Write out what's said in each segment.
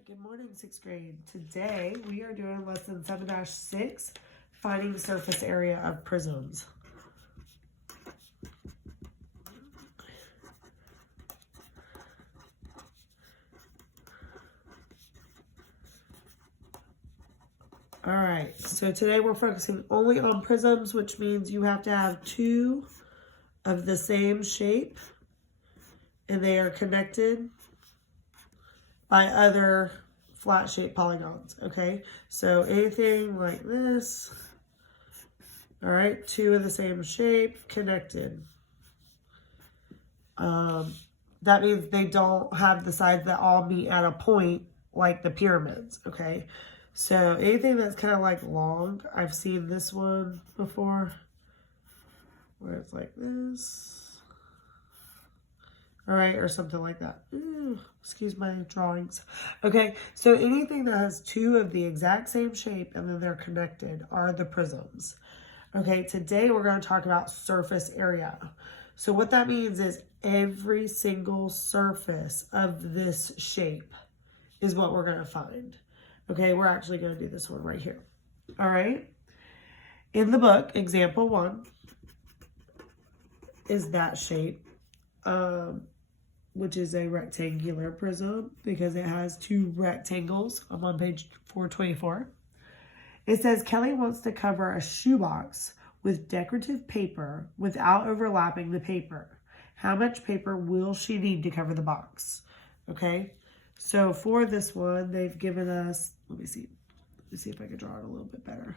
right, good morning, 6th grade. Today we are doing lesson 7-6, finding the surface area of prisms. All right, so today we're focusing only on prisms, which means you have to have two of the same shape and they are connected by other flat shaped polygons, okay? So anything like this, all right, two of the same shape connected. That means they don't have the sides that all meet at a point like the pyramids, okay? So anything that's kind of like long, I've seen this one before, where it's like this, all right, or something like that. Ooh, excuse my drawings. Okay, so anything that has two of the exact same shape and then they're connected are the prisms. Okay, today we're going to talk about surface area. So what that means is every single surface of this shape is what we're going to find. Okay, we're actually going to do this one right here. All right. In the book, example 1 is that shape, which is a rectangular prism because it has two rectangles. I'm on page 424. It says Kelly wants to cover a shoebox with decorative paper without overlapping the paper. How much paper will she need to cover the box? Okay, so for this one, they've given us, let me see if I can draw it a little bit better.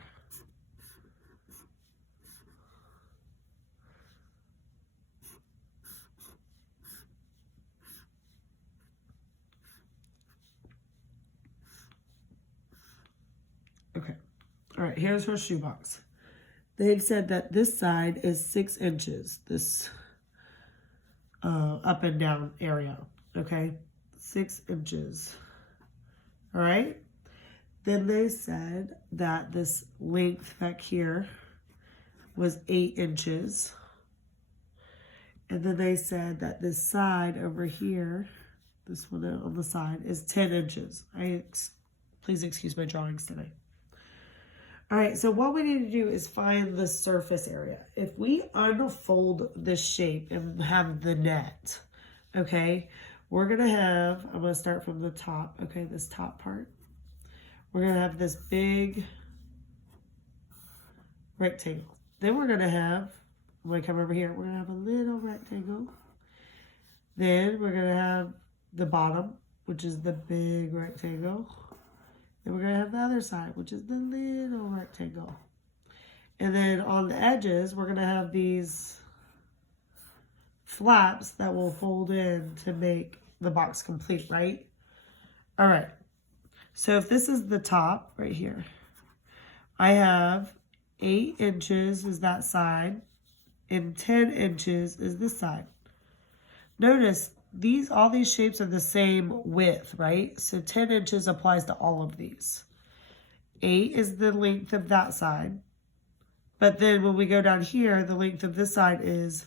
Okay, all right, here's her shoebox. They've said that this side is 6 inches, this up and down area, okay? 6 inches, all right? Then they said that this length back here was 8 inches. And then they said that this side over here, this one on the side, is 10 inches. Please excuse my drawings today. All right, so what we need to do is find the surface area. If we unfold this shape and have the net, okay, we're going to have, I'm going to start from the top, okay, this top part. We're going to have this big rectangle. Then we're going to have, I'm going to come over here, we're going to have a little rectangle. Then we're going to have the bottom, which is the big rectangle. Then we're going to have the other side, which is the little rectangle. And then on the edges, we're going to have these flaps that will fold in to make the box complete, right? All right. So if this is the top right here, I have 8 inches is that side and 10 inches is this side. Notice all these shapes are the same width, right? So 10 inches applies to all of these. 8 is the length of that side. But then when we go down here, the length of this side is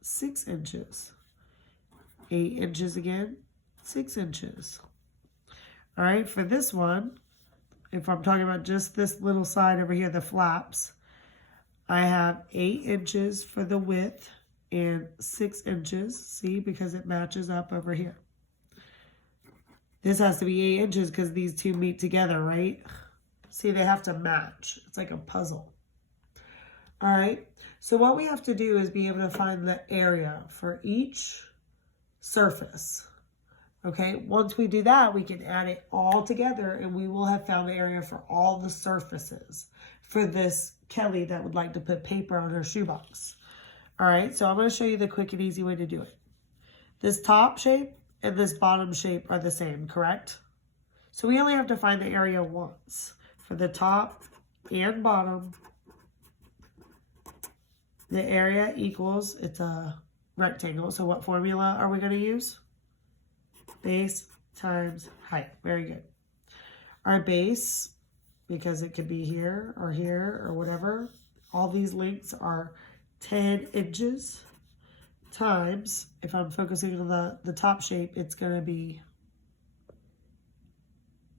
6 inches. 8 inches again, 6 inches. All right, for this one, if I'm talking about just this little side over here, the flaps, I have 8 inches for the width and 6 inches, see, because it matches up over here. This has to be 8 inches because these two meet together, right? See, they have to match. It's like a puzzle. All right, so what we have to do is be able to find the area for each surface. Okay, once we do that, we can add it all together and we will have found the area for all the surfaces for this Kelly that would like to put paper on her shoebox. All right, so I'm going to show you the quick and easy way to do it. This top shape and this bottom shape are the same, correct? So we only have to find the area once. For the top and bottom, the area equals, it's a rectangle. So what formula are we going to use? Base times height. Very good. Our base, because it could be here or whatever, all these lengths are 10 inches times, if I'm focusing on the top shape, it's going to be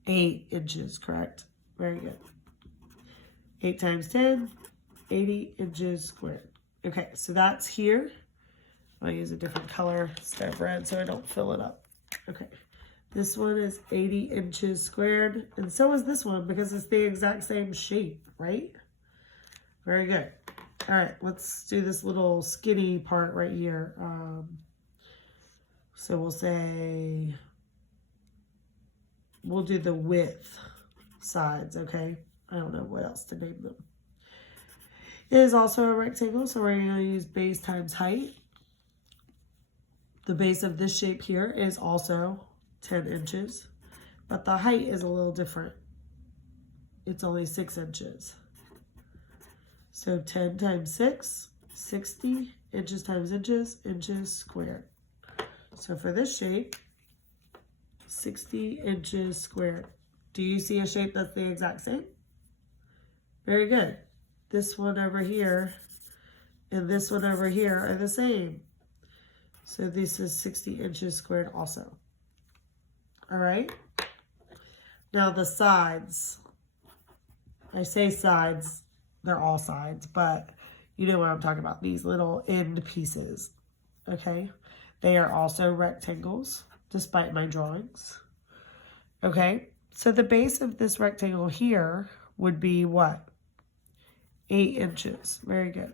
8 inches, correct? Very good. 8 times 10, 80 inches squared. Okay, so that's here. I'll use a different color instead of red so I don't fill it up. Okay, this one is 80 inches squared, and so is this one because it's the exact same shape, right? Very good. All right, let's do this little skinny part right here. So we'll say, we'll do the width sides, okay? I don't know what else to name them. It is also a rectangle, so we're going to use base times height. The base of this shape here is also 10 inches, but the height is a little different. It's only 6 inches. So 10 times 6, 60 inches times inches, inches squared. So for this shape, 60 inches squared. Do you see a shape that's the exact same? Very good. This one over here and this one over here are the same. So this is 60 inches squared also. All right. Now the sides. I say sides, they're all sides, but you know what I'm talking about. These little end pieces. Okay. They are also rectangles, despite my drawings. Okay. So the base of this rectangle here would be what? 8 inches. Very good.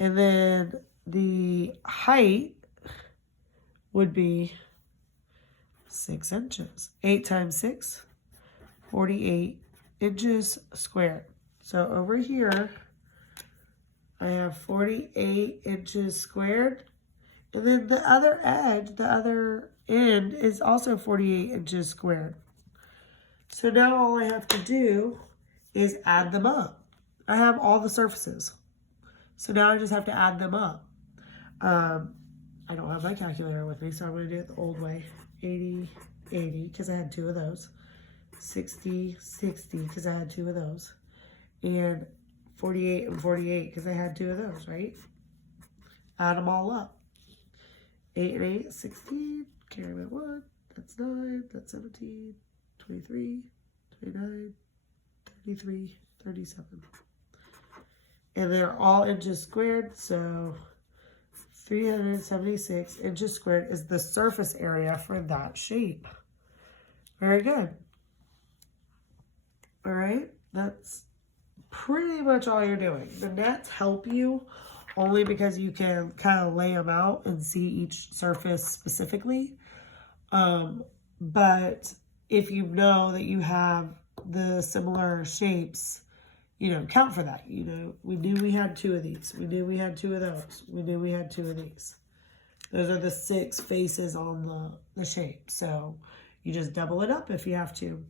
And then the height would be 6 inches. 8 times 6, 48 inches squared. So over here, I have 48 inches squared. And then the other edge, the other end is also 48 inches squared. So now all I have to do is add them up. I have all the surfaces. So now I just have to add them up. I don't have my calculator with me, so I'm going to do it the old way. 80, 80, because I had 2 of those. 60, 60, because I had 2 of those. And 48 and 48, because I had 2 of those, right? Add them all up. 8 and 8, 16. Carry my 1. That's 9. That's 17. 23, 29, 33, 37. And they're all inches squared, so 376 inches squared is the surface area for that shape. Very good. All right, that's pretty much all you're doing. The nets help you only because you can kind of lay them out and see each surface specifically. But if you know that you have the similar shapes, you know, count for that. You know, we knew we had 2 of these. We knew we had 2 of those. We knew we had 2 of these. Those are the 6 faces on the shape. So you just double it up if you have to.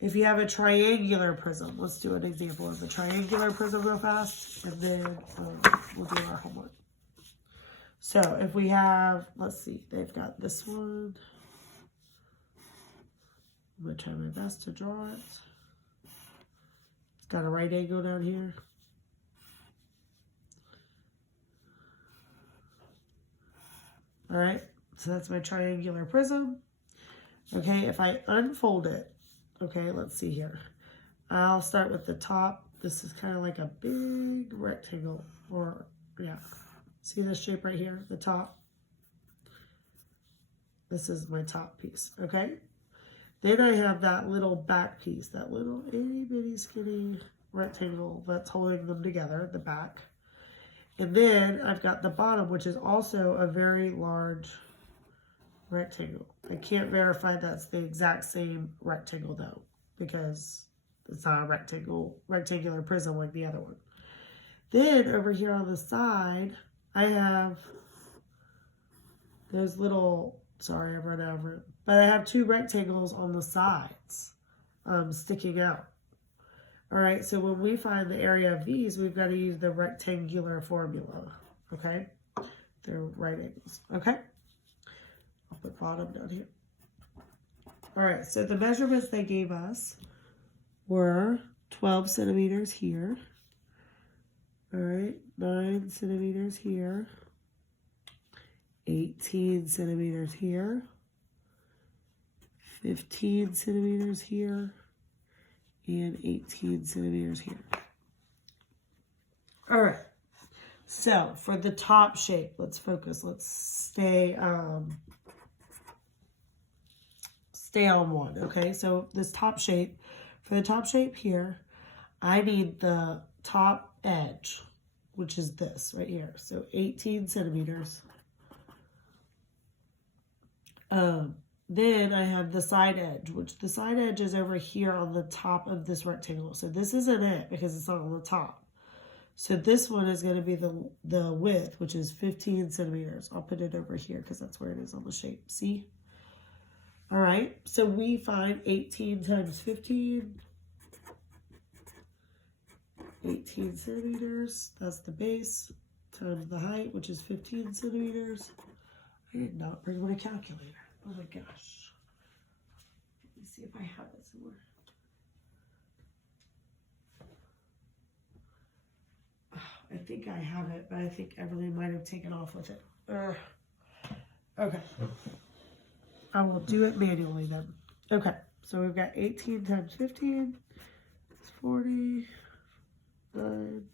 If you have a triangular prism, let's do an example of a triangular prism real fast, and then we'll do our homework. So if we have, let's see, they've got this one. I'm going to try my best to draw it. It's got a right angle down here. All right, so that's my triangular prism. Okay, if I unfold it, okay, let's see here. I'll start with the top. This is kind of like a big rectangle, or yeah. See this shape right here, the top? This is my top piece, okay? Then I have that little back piece, that little itty bitty skinny rectangle that's holding them together, the back. And then I've got the bottom, which is also a very large rectangle. I can't verify that's the exact same rectangle though, because it's not a rectangular prism like the other one. Then over here on the side, I have those little, sorry, I've run over it, but I have 2 rectangles on the sides sticking out. All right, so when we find the area of these, we've got to use the rectangular formula, okay? They're right angles, okay? I'll put bottom down here. All right, so the measurements they gave us were 12 centimeters here. All right, 9 centimeters here. 18 centimeters here. 15 centimeters here, and 18 centimeters here. All right. So for the top shape, let's focus. Let's stay on one. Okay. So this top shape, for the top shape here, I need the top edge, which is this right here. So 18 centimeters. Then I have the side edge, which the side edge is over here on the top of this rectangle. So this isn't it because it's not on the top. So this one is going to be the width, which is 15 centimeters. I'll put it over here because that's where it is on the shape. See? All right. So we find 18 times 15. 18 centimeters. That's the base times the height, which is 15 centimeters. I did not bring my calculator. Oh my gosh. Let me see if I have it somewhere. I think I have it, but I think Everly might have taken off with it. Okay. I will do it manually then. Okay. So we've got 18 times 15. It's 40. 9.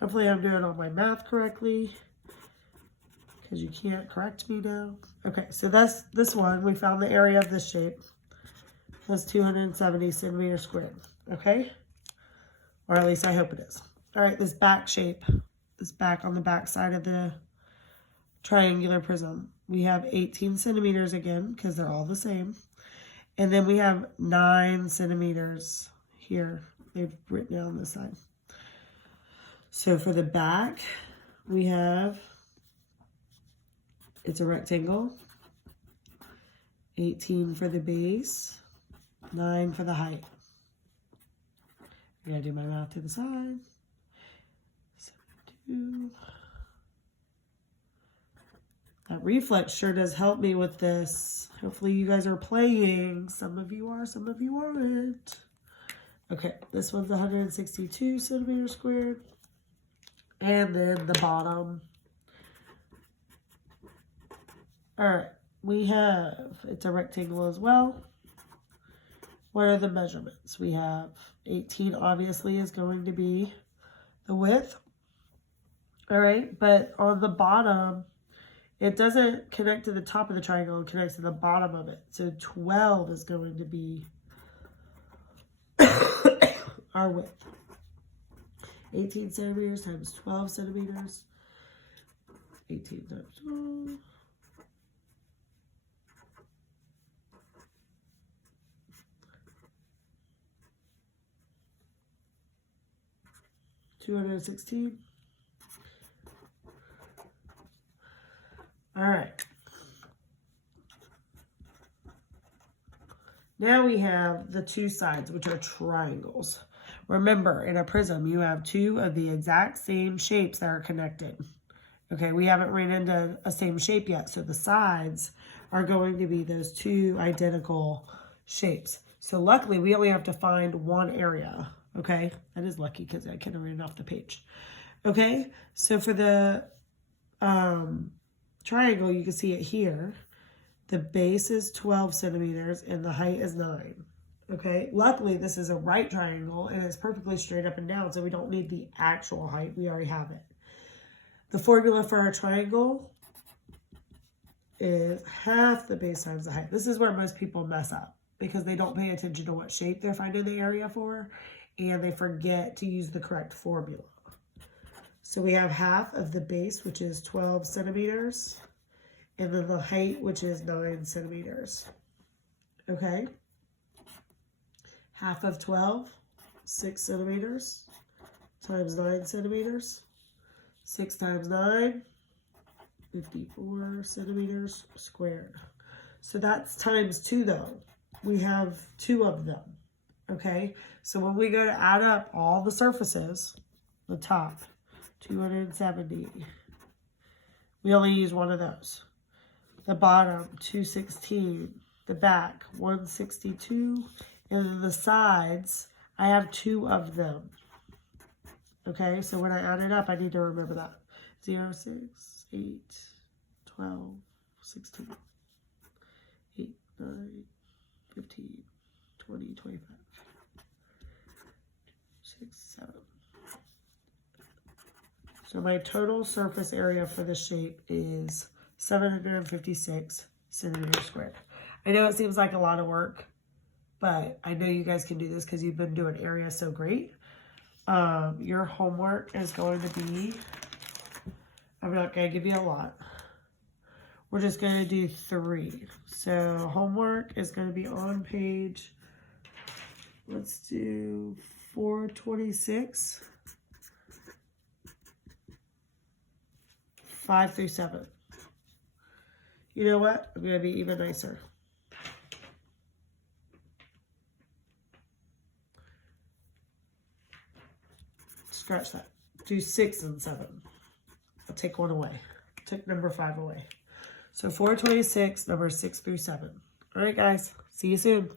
Hopefully I'm doing all my math correctly, because you can't correct me now. Okay, so that's this one. We found the area of this shape. That's 270 centimeters squared. Okay? Or at least I hope it is. All right, this back shape, this back on the back side of the triangular prism. We have 18 centimeters again, because they're all the same. And then we have 9 centimeters here. They've written it on this side. So for the back, we have, it's a rectangle, 18 for the base, 9 for the height. I gotta do my math to the side. 72. That reflex sure does help me with this. Hopefully you guys are playing. Some of you are, some of you aren't. Okay, this one's 162 centimeters squared. And then the bottom. All right, we have, it's a rectangle as well. What are the measurements? We have 18 obviously is going to be the width. All right, but on the bottom, it doesn't connect to the top of the triangle, it connects to the bottom of it. So 12 is going to be our width. 18 centimeters times 12 centimeters. 18 times 12. $216. All right. Now we have the two sides, which are triangles. Remember, in a prism, you have two of the exact same shapes that are connected. Okay, we haven't ran into a same shape yet, so the sides are going to be those two identical shapes. So luckily, we only have to find one area. Okay, that is lucky because I can read it off the page. Okay, so for the triangle, you can see it here. The base is 12 centimeters and the height is 9. Okay, luckily this is a right triangle and it's perfectly straight up and down, so we don't need the actual height. We already have it. The formula for our triangle is half the base times the height. This is where most people mess up because they don't pay attention to what shape they're finding the area for and they forget to use the correct formula. So we have half of the base, which is 12 centimeters, and then the height, which is 9 centimeters. Okay. Half of 12, 6 centimeters, times 9 centimeters. 6 times 9, 54 centimeters squared. So that's times 2 though. We have 2 of them. Okay. So when we go to add up all the surfaces, the top, 270. We only use one of those. The bottom, 216. The back, 162. And then the sides, I have 2 of them. Okay, so when I add it up, I need to remember that. 0, 6, 8, 12, 16, 8, 9, 15, 20, 25, 6, 7. So my total surface area for this shape is 756 centimeters squared. I know it seems like a lot of work, but I know you guys can do this because you've been doing area so great. Your homework is going to be, I'm not going to give you a lot. We're just going to do 3. So homework is going to be on page, let's do 426. 5 through 7. You know what? I'm going to be even nicer. Scratch that. Do 6 and 7. I'll take one away. Take number 5 away. So 426, number 6 through 7. All right, guys. See you soon.